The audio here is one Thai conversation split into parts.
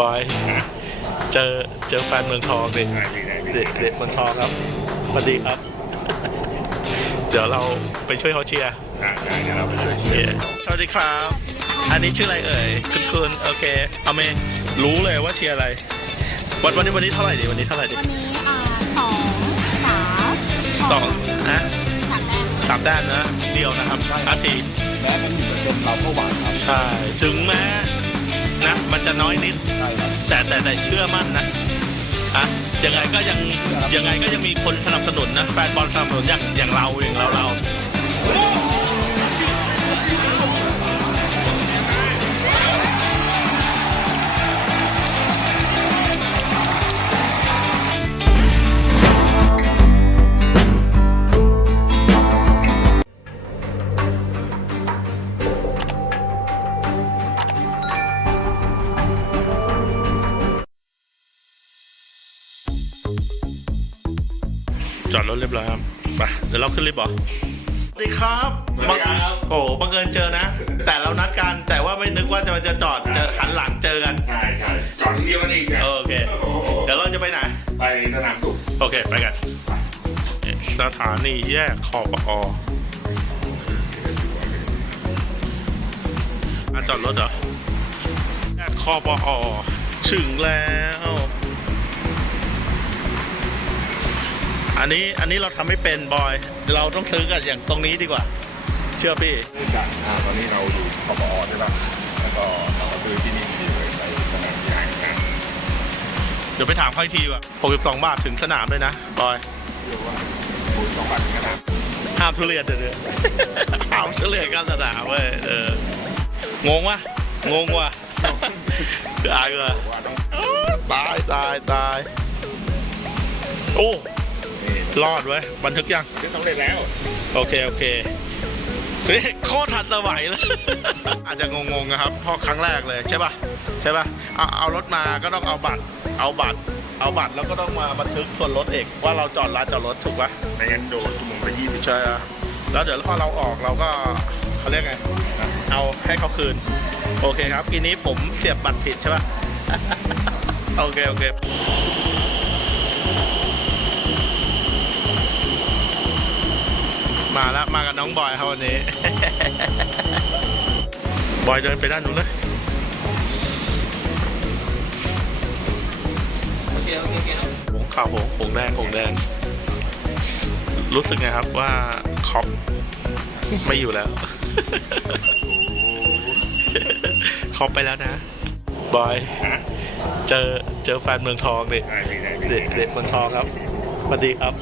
บอย เจอเจอแฟนเมืองทองดิเด็กเด็กเมืองทองครับสวัสดีครับ เดี๋ยวเราไปช่วยเขาเชียร์อ่าใช่เดี๋ยวเราไปช่วยโอเคสวัสดีครับ อันนี้ชื่ออะไรเอ่ยคุณคุณโอเคเอาเมย์รู้เลยว่าเชียร์อะไรวันวันนี้วันนี้เท่าไหร่ดิวันนี้เท่าไหร่ดิวันนี้อ่าสองสามสองนะสามแต้มสามด้านนะเดียวนะครับอาทีแม้มันจะเป็นเราก็หวังครับใช่ถึงแม้ นะ มันจะน้อยนิด ใช่ครับ แต่แต่แต่เชื่อมั่นนะอะยังไงก็ยังยังไงก็ยังมีคนสนับสนุนนะแฟนบอลสนับสนุนอย่างอย่างเราอย่างเราเรา รถเรียบร้อยครับไปเดี๋ยวเราขึ้นลิฟต์เหรอสวัสดีครับบังโอ้บังเอิญเจอนะ แต่เรานัดกันแต่ว่าไม่นึกว่าจะมาจะจอดเจอหันหลังเจอกัน ใช่ใช่จอดที่เดียวกันเองเนี่ยโอเค เดี๋ยวเราจะไปไหน ไปสนามสุขโอเคไปกัน สถานีแยกคอปอมาจอดรถเหรอแยกคอปอถึงแล้ว อันนี้อันนี้เราทำไม่เป็นบอย เราต้องซื้อกันอย่างตรงนี้ดีกว่า เชื่อพี่ด้วยกันอ่าตอนนี้เราอยู่ปปอใช่ป่ะแล้วก็เราก็ซื้อที่นี่ที่เลยไปสนามที่อ่างงานเดี๋ยวไปถามค่อยทีว่ะ62 บาทถึงสนามเลยนะบอยเรียกว่าคูณสองบาทถึงขนาดห้ามทุเรียนเดี๋ยวนี้ห้ามทุเรียนกันสนามเว้ยเอองงวะงงวะคืออายเลยว่าต้องตายตายตายโอ้นี่ รอดเว้ยบันทึกยังซื้อสำเร็จแล้ว โอเค โอเคเฮ้ยโคตรทันสมัยเลย อาจจะงงๆนะครับเพราะครั้งแรกเลยใช่ป่ะใช่ป่ะเอาเอารถมาก็ต้องเอาบัตร เอาบัตร เอาบัตรแล้วก็ต้องมาบันทึกส่วนรถเอกว่าเราจอดร้านจอดรถถูกป่ะไม่งั้นโดนชั่วโมงละยี่สิบใช่อะแล้วเดี๋ยวพอเราออกเราก็เขาเรียกไง เอาให้เขาคืน โอเคครับทีนี้ผมเสียบบัตรผิดใช่ป่ะ โอเค โอเค มาแล้วมากับน้องบอยครับวันนี้ บอยเดินไปด้านนู้นเลยหงขาวหงหงแดงหงแดง รู้สึกไงครับว่าคอปไม่อยู่แล้วคอปไปแล้วนะ บอยฮะเจอเจอแฟนเมืองทองดิใช่พี่ไหนเด็กเด็กเมืองทองครับสวัสดีครับ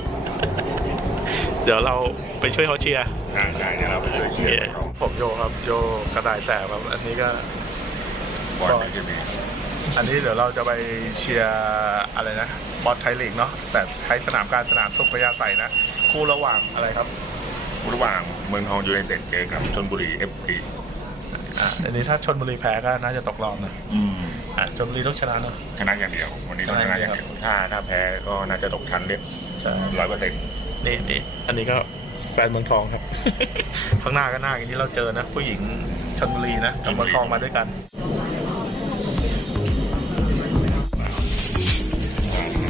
เดี๋ยวเราไปช่วยเขาเชียร์อ่าใช่เดี๋ยวเราไปช่วยเชียร์เขาผมโยครับโยกระต่ายแสบครับ อันนี้ก็บอลในทีมนี้อันนี้เดี๋ยวเราจะไปเชียร์อะไรนะบอลไทยลีกเนาะแต่ใช้สนามการสนามสุขพยาใสนะ คู่ระหว่างอะไรครับระหว่างเมืองทองยูไนเต็ดเจอกับชลบุรีเอฟซีอะอันนี้ถ้าชนบุรีแพ้ก็น่าจะตกรอบนะอืมอะชนบุรีต้องชนะเนาะชนะอย่างเดียว วันนี้ต้องชนะอย่างเดียวถ้าถ้าแพ้ก็น่าจะตกชั้นเรียบใช่ร้อยเปอร์เซ็นต์ นี่นี่อันนี้ก็แฟนเมืองทองครับ ข้างหน้าก็หน้าอย่างที่เราเจอนะ ผู้หญิงชนบุรีนะกับเมืองทองมาด้วยกัน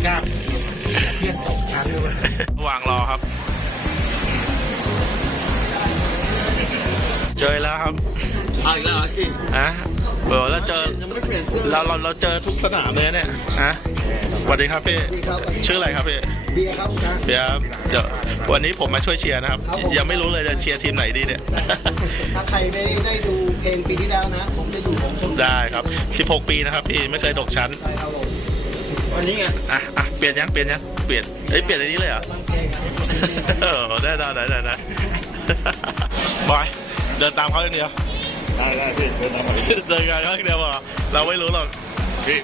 ยากเพี้ยนตกชั้นด้วยระหว่างรอครับ เจอแล้วครับเอาอีกแล้วเหรอสิอะเออแล้วเจอยังไม่เปลี่ยนเสื้อเราเราเราเจอทุกสนามเลยเนี่ยฮะ สวัสดีครับพี่พี่ครับชื่ออะไรครับพี่เบียร์ครับนะ เดี๋ยวเดี๋ยววันนี้ผมมาช่วยเชียร์นะครับ ครับผม ยังไม่รู้เลยจะเชียร์ทีมไหนดีเนี่ย ถ้าใครไม่ได้ดูเพลงปีที่แล้วนะ ผมจะอยู่ของชมได้ครับ 16 ปีนะครับพี่ไม่เคยตกชั้นได้ครับผมวันนี้ไงอะอะเปลี่ยนยังเปลี่ยนยังเปลี่ยนเอ้ยเปลี่ยนอันนี้เลยเหรอตั้งเพลงครับเออได้ได้ได้ได้ได้ บอยเดินตามเขาอย่างเดียวได้ได้พี่เดินตามมาดิเดินกันเขาอย่างเดียวพอเราไม่รู้หรอกพี่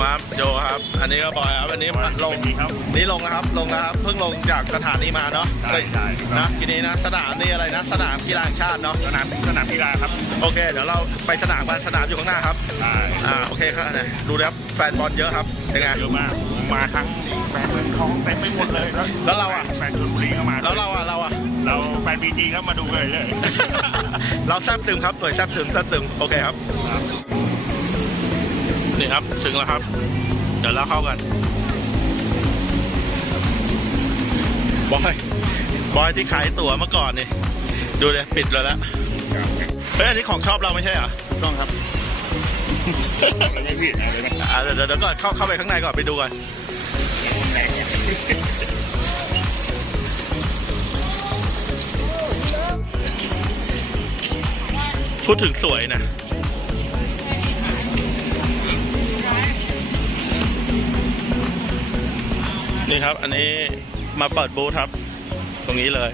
อย่าอย่าลืมปครับโจครับ อันนี้ก็บอยครับ อันนี้มาลงเป็นดีครับนี่ลงแล้วครับ ลงแล้วครับ เพิ่งลงจากสถานีมาเนาะได้ได้ครับนะทีนี้นะ สนามนี่อะไรนะ สนามกีฬาแห่งชาติเนาะ สนามสนามกีฬาครับ โอเค เดี๋ยวเราไปสนามกันสนามอยู่ข้างหน้าครับได้อ่า โอเคครับเนี่ยดูนะครับ แฟนบอลเยอะครับเป็นไงเยอะมาก มาทั้งแฟนเมืองทองเต็มไปหมดเลย แล้วแล้วเราอะแฟนชลบุรีก็มา แล้วเราอะ เราอะ เราแฟนบีจีก็มาดูเลยเลย เราแซบซึมครับหน่วยแซบซึมแซบซึม โอเคครับ นี่ครับ ถึงแล้วครับ เดี๋ยวเราเข้ากัน บอย บอยที่ขายตั๋วเมื่อก่อนนี่ ดูเลยปิดแล้วละเฮ้ยอันนี้ของชอบเราไม่ใช่เหรอต้องครับเราไม่ผิดอะไรนะอ่าเดี๋ยวเดี๋ยวเดี๋ยวก่อนเข้าเข้าไปข้างในก่อนไปดูก่อนแรงพูดถึงสวยนะ นี่ครับ อันนี้มาเปิดบูธครับ ตรงนี้เลย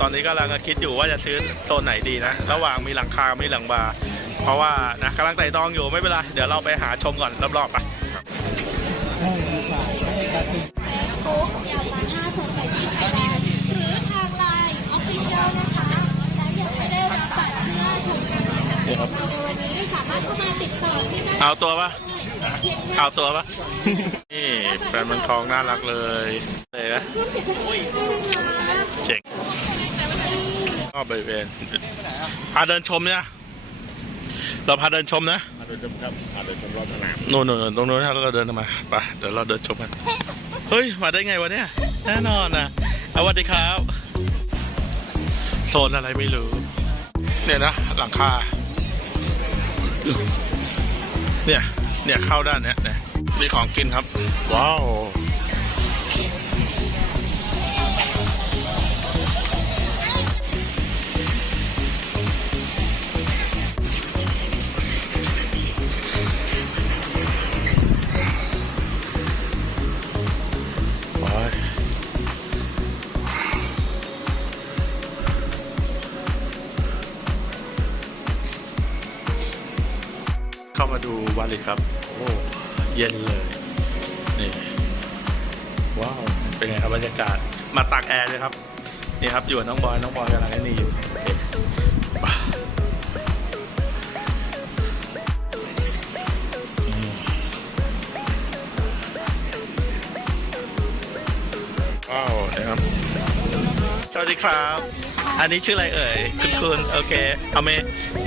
ตอนนี้กำลังคิดอยู่ว่าจะซื้อโซนไหนดีนะ ระหว่างมีหลังคามีหลังบาร์เพราะว่านะกำลังไต่ตองอยู่ไม่เป็นไรเดี๋ยวเราไปหาชมก่อนรอบๆไปโค้กยาวมา5โซนไซตี้ไทยแลนด์หรือทางไลน์ออฟฟิเชียลนะคะ และยังไม่ได้รับบัตรเพื่อชมการแข่งขันของเราในวันนี้สามารถเข้ามาติดต่อที่ได้เอาตัวปะเขียนแค่เอาตัวปะนี่แฟนเมืองทองน่ารักเลยเลยนะร่วมกิจกรรมได้นะคะเจ๋งก็บริเวณพาเดินชมเนี่ยเราพาเดินชมนะมาดูชมครับมาดูชมรอบสนามนู่นนู่นตรงนู้นถ้าเราเดินมาไปเดี๋ยวเราเดินชมกันเฮ้ยมาได้ไงวะเนี่ยแน่นอนนะเอาสวัสดีครับโซนอะไรไม่รู้เนี่ยนะหลังคาเนี่ย เนี่ยเข้าด้านเนี้ยเนี่ยมีของกินครับ ว้าว ดูวาลิครับ โอ้เย็นเลย นี่ ว้าว เป็นไงครับบรรยากาศ มาตากแอร์เลยครับ นี่ครับ อยู่กับน้องบอย น้องบอยกำลังไอ้นี่อยู่โอเคอืมว้าวนะครับสวัสดีครับ อันนี้ชื่ออะไรเอ่ย คุณคุณ โอเค เอาเม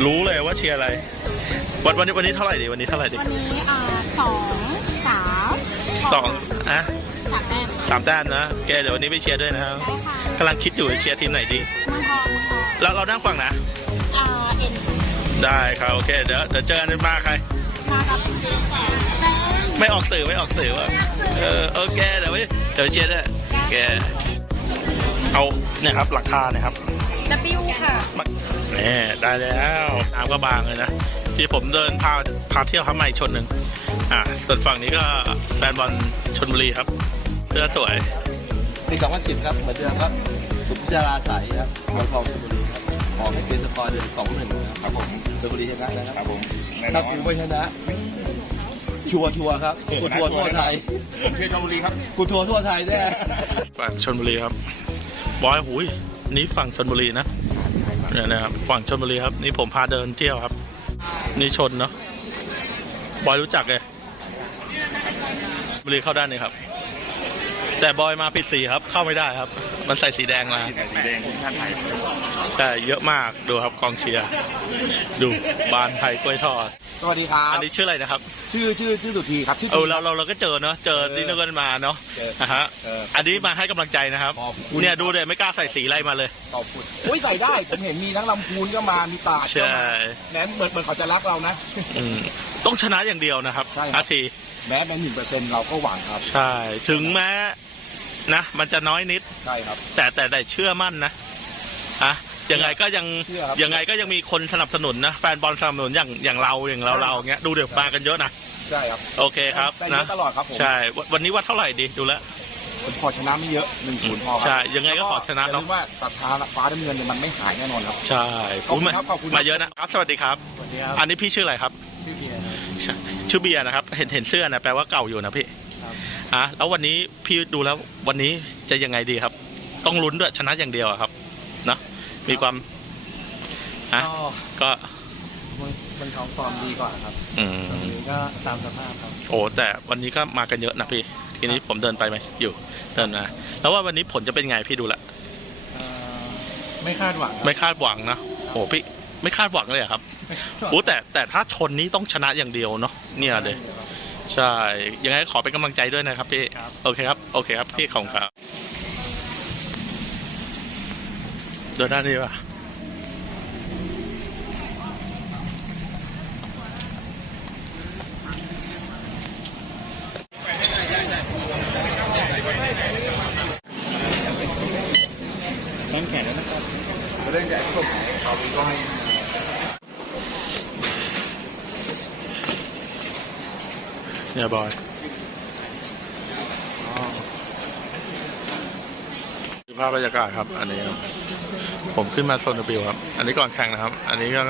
รู้เลยว่าเชียร์อะไร วันวันนี้วันนี้เท่าไหร่ดีวันนี้เท่าไหร่ดีวันนี้อ่าสองสามสองอะสามแต้มสามแต้มนะโอเคเดี๋ยววันนี้ไปเชียร์ด้วยนะครับได้ค่ะกำลังคิดอยู่เชียร์ทีมไหนดีเมืองทองเมืองทองแล้วเรานั่งฝั่งนะอ่าเอ็นได้ครับโอเคเดี๋ยวเดี๋ยวเจอกันมาใครมากับแบงค์ไม่ออกสื่อไม่ออกสื่อว่าเออโอเคเดี๋ยวไปเดี๋ยวเชียร์ด้วยโอเคเอาเนี่ยครับราคาเนี่ยครับ W ค่ะมานี่ได้แล้วน้ำก็บางเลยนะ ที่ผมเดินพาพาเที่ยวข้างในชนหนึ่งอ่าส่วนฝั่งนี้ก็แฟนบอลชนบุรีครับเสื้อสวยปี2010ครับเหมือนเดิมครับสุพิจาราใสครับบอลทองชลบุรีครับขอให้เป็นสกอร์เดือนสองหนึ่งครับครับผมชลบุรีชนะนะคครัรับบผมแน่นถ้าอนกูไม่ชนะชัวร์ชัวร์ครับกูทัวร์ทั่วไทยผมเชียร์ชลบุรีครับกูทัวร์ทั่วไทยแน่ฝั่งชนบุรีครับบอยหุยนี่ฝั่งชนบุรีนะเนี่ยนะครับฝั่งชนบุรีครับ นี่ผมพาเดินเที่ยวครับ นี่ชนเนาะบอยรู้จักเลยบุรีเข้าด้านนี้ครับ แต่บอยมาผิดสีครับ เข้าไม่ได้ครับ มันใส่สีแดงมาที่ไหนสีแดงทีมชาติไทยใช่เยอะมากดูครับกองเชียร์ดูบานไทยกล้วยทอด สวัสดีครับ อันนี้ชื่ออะไรนะครับ ชื่อชื่อชื่อสุธีครับชื่อเออเราเราเราก็เจอเนาะเจอที่นู่นกันมาเนาะเจอนะฮะเอออันนี้มาให้กำลังใจนะครับขอบคุณเนี่ยดูเลยไม่กล้าใส่สีอะไรมาเลยขอบคุณอุ้ยใส่ได้ผมเห็นมีทั้งลำพูนก็มามีตราดก็ใช่มาแม้เหมือนเหมือนเขาจะรักเรานะอืมต้องชนะอย่างเดียวนะครับใช่ครับอาทีแม้เป็นหนึ่งเปอร์เซ็นต์เราก็หวังครับ ใช่ ถึงแม้ นะมันจะน้อยนิด ใช่ครับ แต่แต่แต่เชื่อมั่นนะอะยังไงก็ยังเชื่อครับ ยังไงก็ยังมีคนสนับสนุนนะแฟนบอลสนับสนุนอย่างอย่างเราอย่างเราเราเงี้ยดูเดี๋ยวมากันเยอะนะใช่ครับโอเคครับได้เยนะอะตลอดครับผมใช่วันวันนี้ว่าเท่าไหร่ดีดูแล้ว ผมขอชนะไม่เยอะหนึ่งศูนย์พอครัใช่ยังไงก็ขอชนะอย่าเนาะลืมว่าศรัทธาฟ้าน้ำเงินเนี่ยมันไม่หายแน่นอนครับ ใช่ขอบคุณมาครับขอบคุณครับ มาเยอะนะครับ สวัสดีครับ สวัสดีครับอันนี้พี่ชื่ออะไรครับ ชื่อเบียร์ครับใช่ชื่อเบียร์นะครับ เห็นเห็นเสื้อนะแปลว่าเก่าอยู่นะพี่ ครับ อะแล้ววันนี้พี่ดูแล้ววันนี้จะยังไงดีครับ ต้องลุ้นด้วยชนะอย่างเดียวอะครับเนอะมีความอะก็ก็มันมันท้องฟอร์มดีกว่าครับอืส่วนมนี้ก็ตามสภาพครับโอ้แต่วันนี้ก็มากันเยอะนะพี่ทีนี้ผมเดินไปไหมอยู่เดินมาแล้วว่าวันนี้ผลจะเป็นไงพี่ดูละเอ่อไม่คาดหวังครับ ไม่คาดหวังนะโอ้พี่ไม่คาดหวังเลยอะครับไม่คาดหวัง โอ้แต่แต่ถ้าชนนี้ต้องชนะอย่างเดียวเนาะเนี่ยเลยครับ ใช่ ยังไงขอเป็นกำลังใจด้วยนะครับพี่ ครับ โอเคครับ โอเคครับพี่ของครับเดินหน้านี้ป่ะแข็งแข็งแล้วนะครับเรื่องใหญ่ที่ผมเอาไปก็ให้ เนี่ยบอยดูภาพบรรยากาศครับ อันนี้ครับ ผมขึ้นมาโซนบิลครับ อันนี้ก่อนแข่งนะครับ อันนี้ก็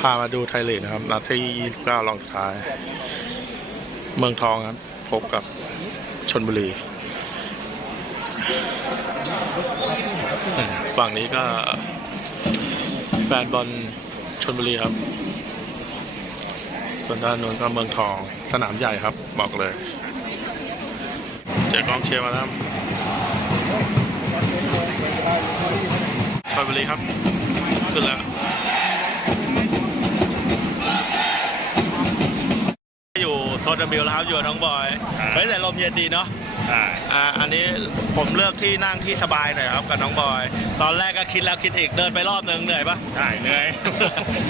พามาดูไทยลีกนะครับ นัดที่ 29 รองสุดท้าย เมืองทองครับ พบกับชนบุรี ฝั่งนี้ก็แฟนบอลชนบุรีครับ ส่วนด้านนู้นก็เมืองทอง สนามใหญ่ครับ บอกเลย เจอกองเชียร์มาแล้วชลบุรีครับ ขึ้นแล้วอยู่โซนบิลแล้วครับอยู่กับน้องบอย เฮ้ยแต่ลมเย็นดีเนาะใช่อ่าอันนี้ผมเลือกที่นั่งที่สบายหน่อยครับกับน้องบอย ตอนแรกก็คิดแล้วคิดอีกเดินไปรอบนึงเหนื่อยปะใช่เหนื่อย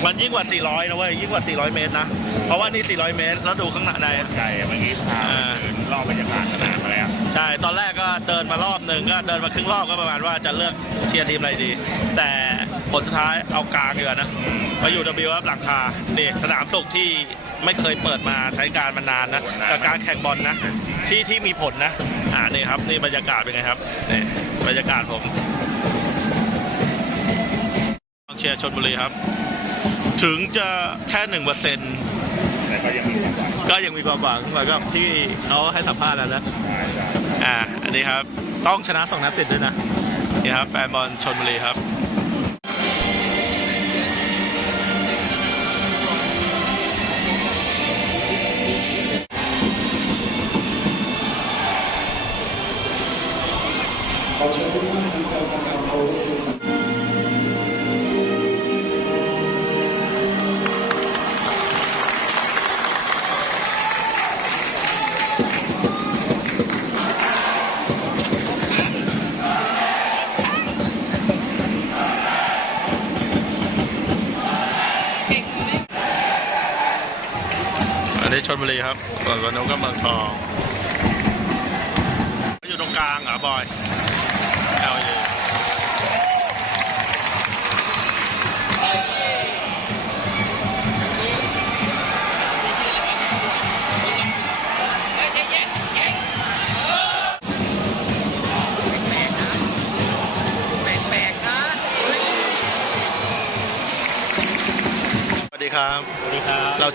มันยิ่งกว่า 400 นะเว้ยยิ่งกว่า 400 เมตรนะ เพราะว่านี่ 400 เมตร แล้วดูข้างหน้าในไก่เมื่อกี้พาไปเดินรอบบรรยากาศสนามมาแล้วใช่ตอนแรกก็เดินมารอบหนึ่งก็เดินมาครึ่งรอบก็ประมาณว่าจะเลือกเชียร์ทีมอะไรดี แต่ผลสุดท้ายเอากลางดีกว่านะมาอยู่ W ครับหลังคานี่สนามสุขที่ไม่เคยเปิดมาใช้การมานานนะกับการแข่งบอลนะที่ที่มีผลนะอ่านี่ครับนี่บรรยากาศเป็นไงครับนี่บรรยากาศผมเชียร์ชนบุรีครับ ถึงจะแค่หนึ่งเปอร์เซ็นต์แต่ก็ยังมีความหวังก็ยังมีความหวังเหมือนกับที่เขาให้สัมภาษณ์แล้วนะใช่ใช่อ่าอันนี้ครับ ต้องชนะสองนัดติดด้วยนะนี่ครับแฟนบอลชนบุรีครับ อันนี้ชนบุรีครับส่วนวันนู้นก็เมืองทอง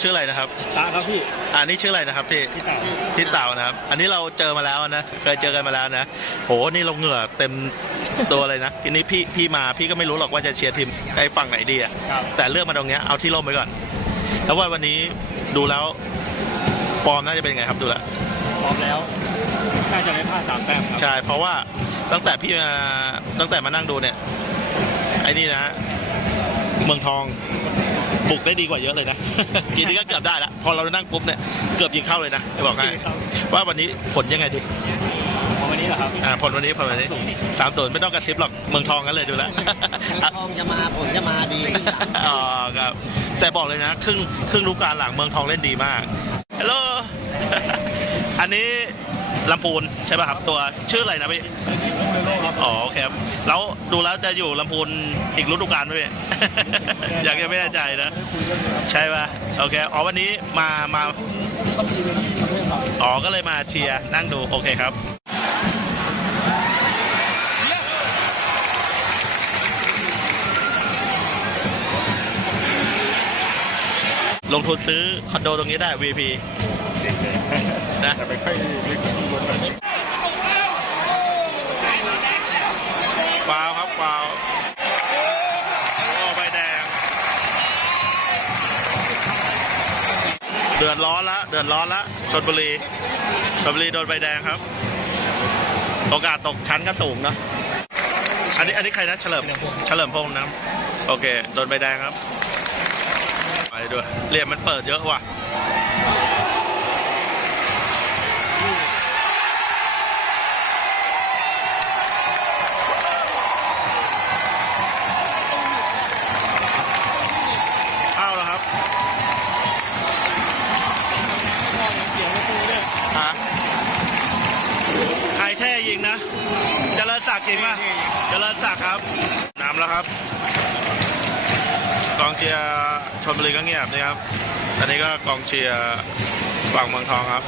ชื่ออะไรนะครับ ตาครับพี่ อันนี้ชื่ออะไรนะครับพี่พี่ตาพี่เต่านะครับ อันนี้เราเจอมาแล้วนะ เคยเจอกันมาแล้วนะ โห นี่เราเหงื่อเต็มตัวเลยนะทีนี้พี่พี่มาพี่ก็ไม่รู้หรอกว่าจะเชียร์ทีมไอ้ฝั่งไหนดีอะครับ แต่เลือกมาตรงเนี้ยเอาที่ร่มไว้ก่อน แล้วว่าวันนี้ดูแล้วฟอร์มน่าจะเป็นยังไงครับดูแล้ว พร้อมแล้ว น่าจะไม่พลาดสามแต้มครับใช่ เพราะว่าตั้งแต่พี่มาตั้งแต่มานั่งดูเนี่ย ไอ้นี่นะ เมืองทอง บุกได้ดีกว่าเยอะเลยนะ ทีนี้ก็เกือบได้ละพอเรานั่งปุ๊บเนี่ยเกือบยิงเข้าเลยนะจะบอกให้ครับว่าวันนี้ผลยังไงดีของวันนี้เหรอครับอ่าผลวันนี้ผลวันนี้สามศูนย์ไม่ต้องกระซิบหรอกเมืองทองกันเลยดูแล้วเมืองทองจะมาผลจะมาดีขึ้นหลังอ๋อครับ แต่บอกเลยนะ ครึ่งครึ่งฤดูกาลหลังเมืองทองเล่นดีมากฮัลโหลอันนี้ลำพูนใช่ป่ะครับตัวชื่ออะไรนะพี่ อ๋อโอเคครับแล้วดูแล้วจะอยู่ลำพูนอีกฤดูกาลไหมพี่อยากจะไม่แน่ใจนะ ใช่ป่ะโอเคอ๋อวันนี้มามาอ๋อก็เลยมาเชียร์นั่งดูโอเคครับลงทุนซื้อคอนโดตรงนี้ได้ VP จริงเลยนะแต่ไม่ค่อยไม่ค่อยมีรถแบบ ฟาวครับฟาวโอ้ใบแดง เดือดร้อนละเดือดร้อนละชนบุรีชนบุรีโดนใบแดงครับ โอกาสตกชั้นก็สูงเนอะอันนี้อันนี้ใครนะเฉลิมเฉลิมพงษ์นะโอเคโดนใบแดงครับไปด้วยเหลี่ยมมันเปิดเยอะว่ะ องเชียร์ฝั่งเมืองทองครับ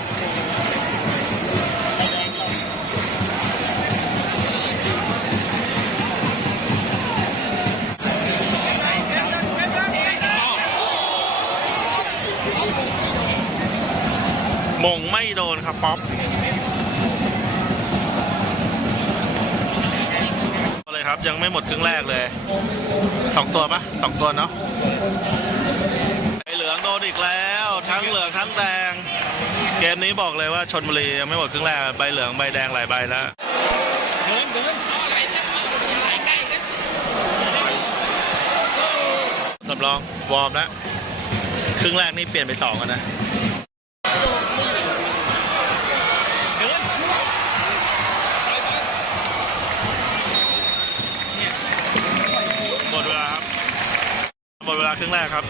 มงไม่โดนครับป๊อปเลยครับยังไม่หมดครึ่งแรกเลยสองตัวปะสองตัวเนาะ ลืองโดนอีกแล้ว ทั้งเหลืองทั้งแดง เกมนี้บอกเลยว่าชนบุรียังไม่หมดครึ่งแรกใบเหลืองใบแดงหลายใบแล้วสำรองวอร์มแล้วครึ่งแรกนี่เปลี่ยนไปสองนนะหมดเวลาครับหมดเวลาครึ่งแรกครับ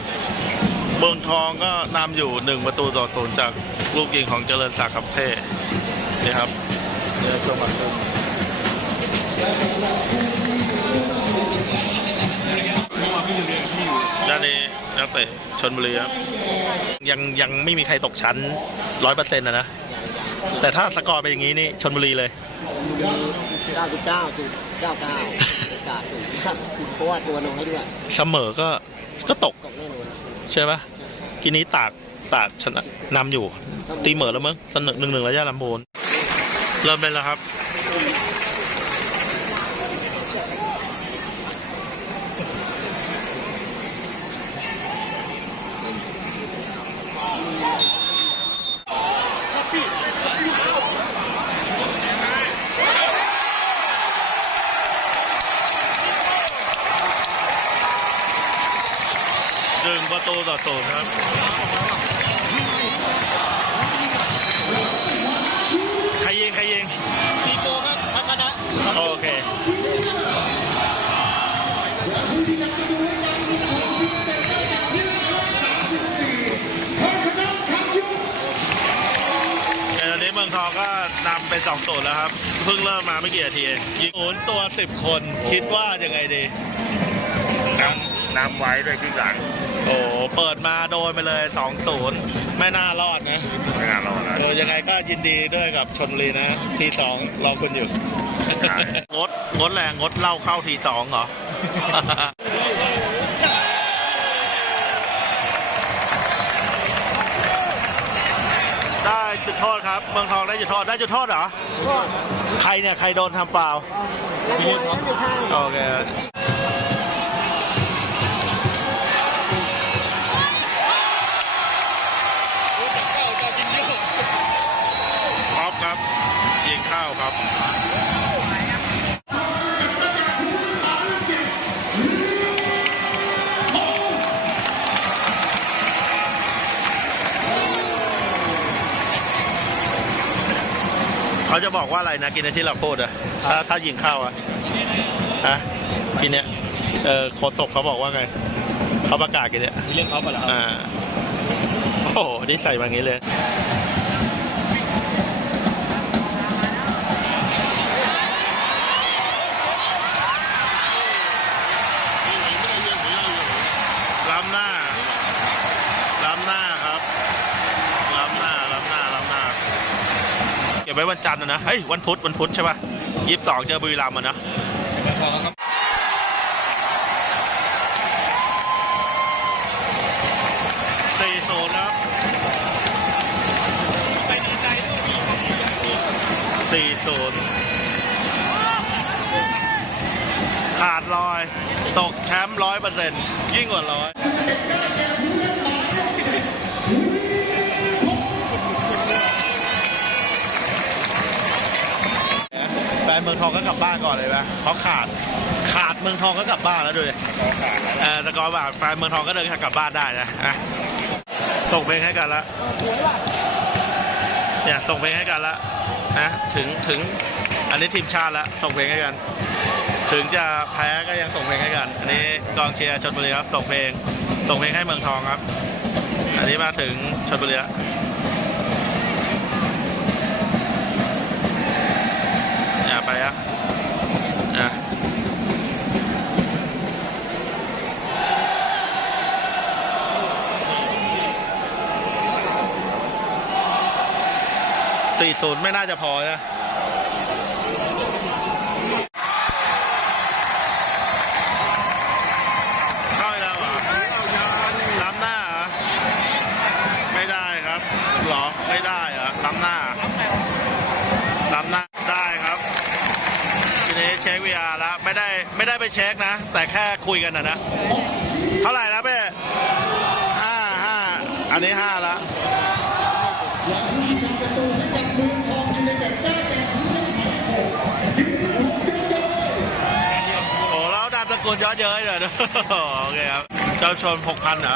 เมืองทองก็นำอยู่หนึ่งประตูต่อศูนย์จากลูกยิงของเจริญศักดิ์ครับเท่นี่ครับเนี่ยช่วงมาทุ่มด้านนี้นักเตะชนบุรีครับ ยังยังไม่มีใครตกชั้นร้อยเปอร์เซ็นต์นะนะ แต่ถ้าสกอร์เป็นอย่างนี้นี่ชนบุรีเลยเก้าจุดเก้าจุดเก้าเก้าโอกาสสูงครับเพราะว่าตัวน้อยด้วย เสมอก็ก็ตกตกแน่นอน ใช่ปะกีนี้ตากตากชนะนำอยู่ ตีเหมือแล้วมั้งสนึกหนึ่งหนึ่งระยะลำโบนเริ่มเลยแล้วครับ ตูต่อศูนย์ครับใครยิงใครยิงซีโฟครับพัฒนะโอเคเดี๋ยวตอนนี้เมืองทองก็นำเป็นสองศูนย์แล้วครับ เพิ่งเริ่มมาไม่กี่นาทีเองยิงศูนย์ตัวสิบคน คิดว่ายังไงดีน้ำน้ำไว้ด้วยที่หลัง โอ้โหเปิดมาโดนไปเลย 2-0 ไม่น่ารอดนะ ไม่น่ารอนะ เออยังไงก็ยินดีด้วยกับชนบุรีนะ ทีสองรอคุณอยู่ใช่งด งดแรงงดเหล่าเข้าทีสองเหรอ ได้จุดโทษครับ เมืองทองได้จุดโทษได้จุดโทษเหรอ ใครเนี่ย ใครโดนทำฟาวล์แล้วตัวนั้นไม่ใช่โอเค 9 ครับเขาจะบอกว่าอะไรนะกินในที่เราพูดอะถ้าถ้ายิงเข้าอะฮะกินเนี้ยเออโคศกเขาบอกว่าไงเขาประกาศกันเนี่ยเรื่องเขาเปล่ะอ่าโอ้โหนี่ใส่มางี้เลย ไว้วันจันทร์นะนะเฮ้ยวันพุธวันพุธใช่ป่ะยี่สิบสองเจอบุรีรัมย์อะนะสี่ศูนย์ครับสี่ศูนย์ขาดลอย ตกแชมป์ร้อยเปอร์เซ็นต์ยิ่งกว่าร้อย แฟนเมืองทองก็กลับบ้านก่อนเลยไหมเพราะขาดขาดเมืองทองก็กลับบ้านแล้วดูดิเออสกอร์บาแฟนเมืองทองก็เดินทางกลับบ้านได้นะส่งเพลงให้กันละเนี่ยส่งเพลงให้กันละนะถึงถึงอันนี้ทีมชาติละส่งเพลงให้กัน ถึงจะแพ้ก็ยังส่งเพลงให้กัน อันนี้กองเชียร์ชนบุรีครับ ส่งเพลง ส่งเพลงให้เมืองทองครับ อันนี้มาถึงชนบุรีละ 40 ไม่น่าจะพอนช่อยแล้วเหรล้ำหน้าเหรไม่ได้ครับเหรอ ไม่ได้เหรอล้ำหน้าล้ำหน้า ได้ครับนี้เช็ควีอาร์ละไม่ได้ไม่ได้ไปเช็คนะ แต่แค่คุยกันนะนะ เท่าไหร่แล้วเป้ห้าห้าอันนี้ห้าละ อ้แล้วนามสกุลย้อนเย้ยเลยนะโอเคครับเจ้าชนหกพันเหรอ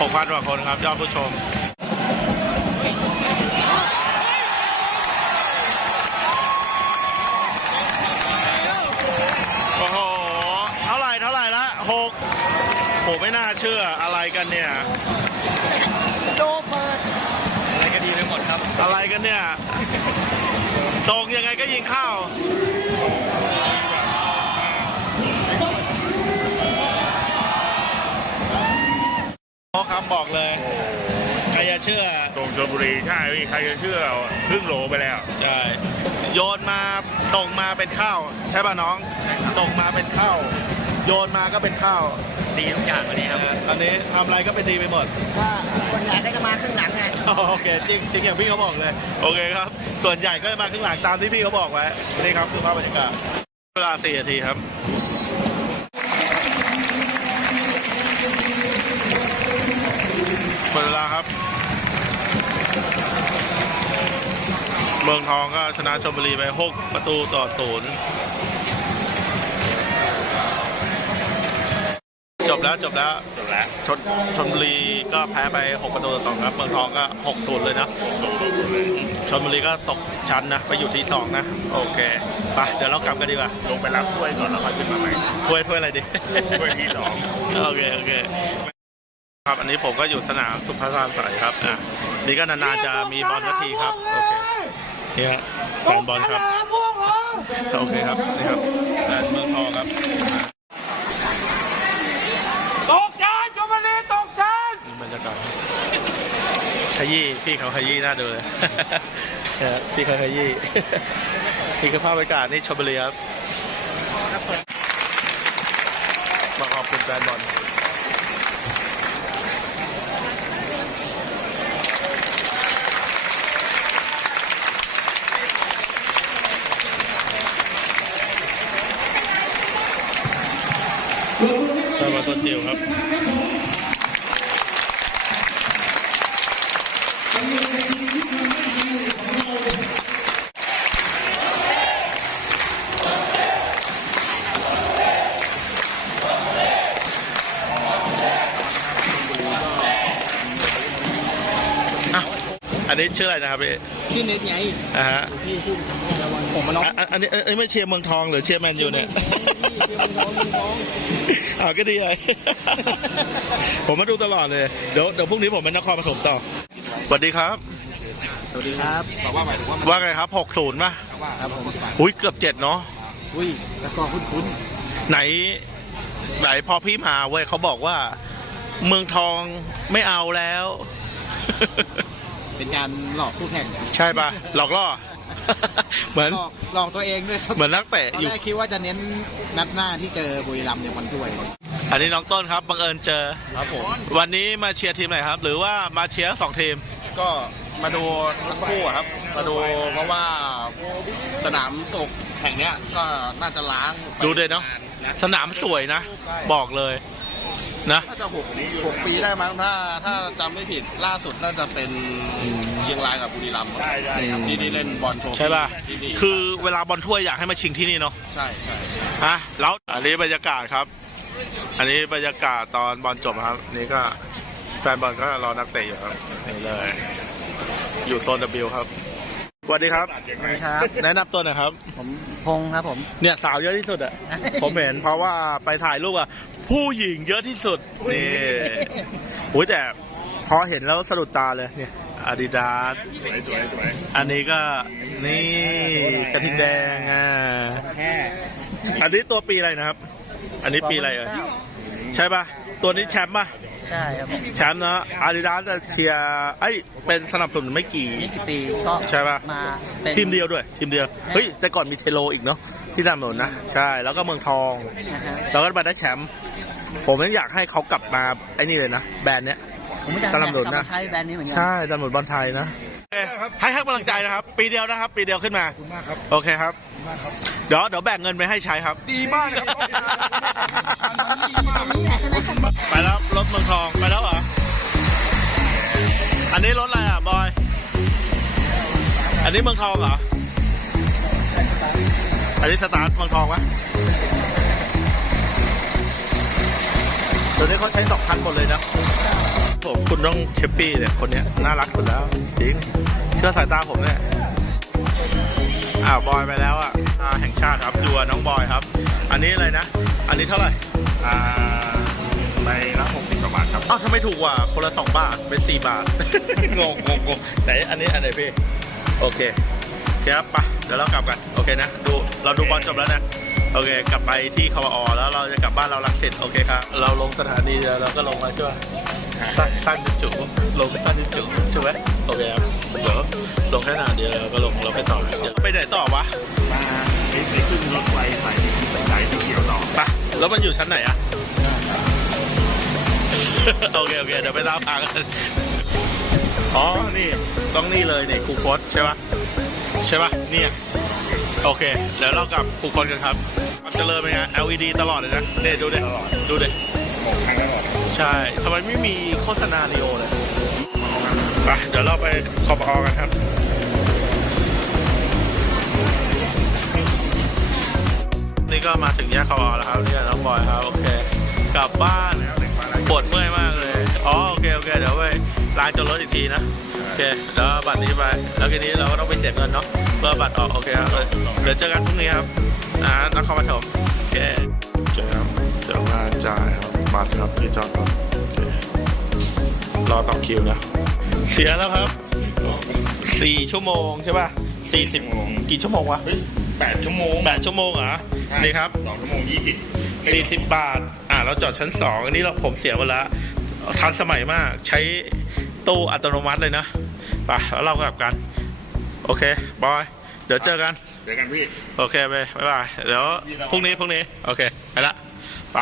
หกพันกว่าคนครับยอดผู้ชมโอ้โหเท่าไหร่เท่าไหร่ละหกโหไม่น่าเชื่ออะไรกันเนี่ยโจเปิดอะไรก็ดีไปหมดครับ อะไรกันเนี่ยส่งยังไงก็ยิงเข้า ครับบอกเลย ใครจะเชื่อ ตรงชลบุรีใช่พี่ใครจะเชื่อครึ่งโหลไปแล้ว ใช่ โยนมาส่งมาเป็นข้าว ใช่ป่ะน้องส่งมาเป็นข้าว โยนมาก็เป็นข้าวดีทุกอย่างวันนี้ครับอันนี้ทำอะไรก็เป็นดีไปหมด ว่าส่วนใหญ่ก็จะมาครึ่งหลังไง โอเคจริงจริงอย่างพี่เขาบอกเลย โอเคครับ ส่วนใหญ่ก็จะมาข้างหลังตามที่พี่เขาบอกไว้ นี่ครับคือภาพบรรยากาศเวลาสี่นาทีครับห มดเวลาครับ เมืองทองก็ชนะชลบุรีไป 6 ประตูต่อศูนย์จบแล้วจบแล้วจบแล้วชนชนบุรีก็แพ้ไป 6 ประตูต่อสองครับ เมืองทองก็6ศูนย์เลยนะชนบุรีก็ตกชั้นนะ ไปอยู่ที่ 2 นะ โอเคไปเดี๋ยวเรากลับกันดีกว่า ลงไปรับถ้วยก่อนแล้วค่อยขึ้นมาใหม่ถ้วยถ้วยอะไรดีถ้วยที่สองโอเค โอเค ครับ อันนี้ผมก็อยู่สนามสุภาพสใสครับ อะ นี่ก็นานๆจะมีบอลสักทีครับ โอเคนี่ครับแฟนบอลครับ โอเคครับ นี่ครับแฟนเมืองทองครับ ตกจานชมบุรีตกจานนี่บรรยากาศขยี้ พี่เขาขยี้น่าดูเลยเนี่ยพี่เขาขยี้นี่คือภาพบรรยากาศนี่ชมบุรีครับมาขอบคุณแฟนบอล แฟนบอลต้นจิ๋วครับอะอันนี้ชื่ออะไรนะครับพี่ชื่อเน็ตไงอ่าฮะ พี่ชื่อระวังผมมาน้องอะอะอันนี้อันนี้ไม่เชียร์เมืองทองหรือเชียร์แมนยูเนี่ยเชียร์เมืองทองเมืองทองอ่าก็ดีเลย ผมมาดูตลอดเลย เดี๋ยวเดี๋ยวพรุ่งนี้ผมเป็นนครปฐมต่อสวัสดีครับ สวัสดีครับบอกว่าหมายถึงว่าว่าไงครับหกศูนย์ป่ะครับผมอุ้ยเกือบเจ็ดเนาะอุ้ยกระกอคุ้นไหน ไหนพอพี่มาเว้ยเขาบอกว่า เมืองทองไม่เอาแล้วๆเป็นการหลอกคู่แข่ง ใช่ป่ะ หลอกล่อ เหมือนหลอกหลอกตัวเองด้วยครับเหมือนนักเตะตอนอยู่ แรกคิดว่าจะเน้นนัดหน้าที่เจอบุรีรัมย์ในวันถ้วยอันนี้น้องต้นครับบังเอิญเจอ ครับผมวันนี้มาเชียร์ทีมไหนครับ หรือว่ามาเชียร์ทั้งสองทีม ก็มาดูทั้งคู่อะครับ มาดูเพราะว่าสนามสุขแห่งเนี้ยก็น่าจะล้างไปดูเลยเนาะนะสนามสวยนะใช่บอกเลย นะน่าจะหกหกปีได้มั้งถ้าถ้าจำไม่ผิดล่าสุดน่าจะเป็นเชียงรายกับบุรีรัมย์ใช่ใช่ที่ที่เล่นบอลโทรฟี่ใช่ป่ะที่นี่คือเวลาบอลถ้วยอยากให้มาชิงที่นี่เนาะใช่ใช่ใช่ฮะแล้วอันนี้บรรยากาศครับ อันนี้บรรยากาศตอนบอลจบครับ นี่ก็แฟนบอลก็รอนักเตะอยู่ครับนี่เลย อยู่โซน W ครับสวัสดีครับครับ แนะนำตัวหน่อยครับ ผมพงครับผม เนี่ยสาวเยอะที่สุดอะผมเห็นเพราะว่าไปถ่ายรูปอะ ผู้หญิงเยอะที่สุดนี่โอ้ยแต่พอเห็นแล้วสะดุดตาเลยเนี่ยอาดิดาสสวยสวยสวยอันนี้ก็นี่กระทิงแดงอะอันนี้ตัวปีอะไรนะครับ อันนี้ปีอะไรเอ่ยใช่ป่ะ ตัวนี้แชมป์ป่ะใช่ครับผมแชมป์เนอะอาดิดาสจะเชียร์ไอ้ยเป็นสนับสนุนไม่กี่นี่กี่ปีก็ใช่ป่ะมาเป็นทีมเดียวด้วย ทีมเดียว เฮ้ย แต่ก่อนมีเทโลอีกเนาะ ที่สนับสนุนนะใช่ แล้วก็เมืองทองนะฮะแล้วก็มาได้แชมป์ผมยังอยากให้เขากลับมาไอ้นี่เลยนะแบรนด์เนี้ย ผมไม่อยากสนับสนุนนะกลับมาใช้แบรนด์นี้เหมือนกัใช่สนับสนุนบอลไทยนะให้ให้กำลังใจนะครับ ปีเดียวนะครับ ปีเดียวขึ้นมา ขอบคุณมากครับโอเคครับ ขอบคุณมากครับ เดี๋ยวเดี๋ยวแบ่งเงินไปให้ใช้ครับ ดีมากเลยครับไปแล้วรถเมืองทองไปแล้วเหรอ อันนี้รถอะไรอะบอย อันนี้เมืองทองเหรอ อันนี้สตาร์ทเมืองทองปะตัวนี้เขาใช้สองพันหมดเลยนะผมคุณต้องเชฟฟี่เนี่ยคนเนี้ยน่ารักสุดแล้ว จริง เชื่อสายตาผมเนี่ยอ้าวบอยไปแล้วอะแห่งชาติครับดูอะน้องบอยครับ อันนี้อะไรนะ อันนี้เท่าไหร่อ่าไปละหกสิบกว่าบาทครับอ้าวทำไมถูกกว่าคนละสองบาทเป็นสี่บาทงงงงงไหนอันนี้อันไหนพี่โอเค คครับไปเดี๋ยวเรากลับกันโอเคนะดูเราดูบอลจบแล้วนะโอเค กลับไปที่คออแล้วเราจะกลับบ้านเราลักเสร็จโอเคครับเราลงสถานีแล้วเราก็ลงมาช่วยตั้งตั้งจุลงตั้งจุใช่ไหมโอเคครับเดี๋ยวลงแค่นาเดียวเราก็ลงเราไปต่อเดี๋ยวไปไหนต่อวะมาไปขึ้นรถไฟสายสายสีเขียวต่อไปแล้วมันอยู่ชั้นไหนอะโอเคโอเคเดี๋ยวไปตามหากันอ๋อนี่ต้องนี่เลยนี่ครูโคตใช่ปะ ใช่ป่ะเนี่ยโอเค เดี๋ยวเรากลับครูคตกันครับมันเจริญเป็นไง LED ตลอดเลยนะเนี่ยดูเดิตลอดดูดิหกครั้งตลอดใช่ทำไมไม่มีโฆษณาลีโอเลยไปเดี๋ยวเราไปคอปอกันครับนี่ก็มาถึงแยกคอปอแล้วครับเนี่น้องบอยครับ โอเค กลับบ้านปวดเมื่อยมากเลย ไปล้างจนรถอีกทีนะ โอเคแล้วบัตรนี้ไป แล้วทีนี้เราก็ต้องไปเสียเงินเนาะเพื่อบัตรออก โอเคครับ เดี๋ยวเจอกันพรุ่งนี้ครับ อ่านครปฐมโอเคเจอครับเดี๋ยวมาจ่ายครับ บัตรครับที่จอดรถโอเครอต่อคิวนะ เสียแล้วครับสี่ชั่วโมงใช่ป่ะสี่สิบกี่ชั่วโมงวะเฮ้ยแปดชั่วโมงแปดชั่วโมงเหรอนี่ครับสองชั่วโมงยี่สิบสี่สิบบาท อ่าเราจอดชั้นสองอันนี้เราผมเสียเวลาทันสมัยมากใช้ ตู้อัตโนมัติเลยนะไปแล้วเรากลับกัน โอเคบอย เดี๋ยวเจอกัน เดี๋ยวกันพี่ โอเคไปบ๊ายบาย เดี๋ยวพรุ่งนี้พรุ่งนี้ โอเค ไปละไป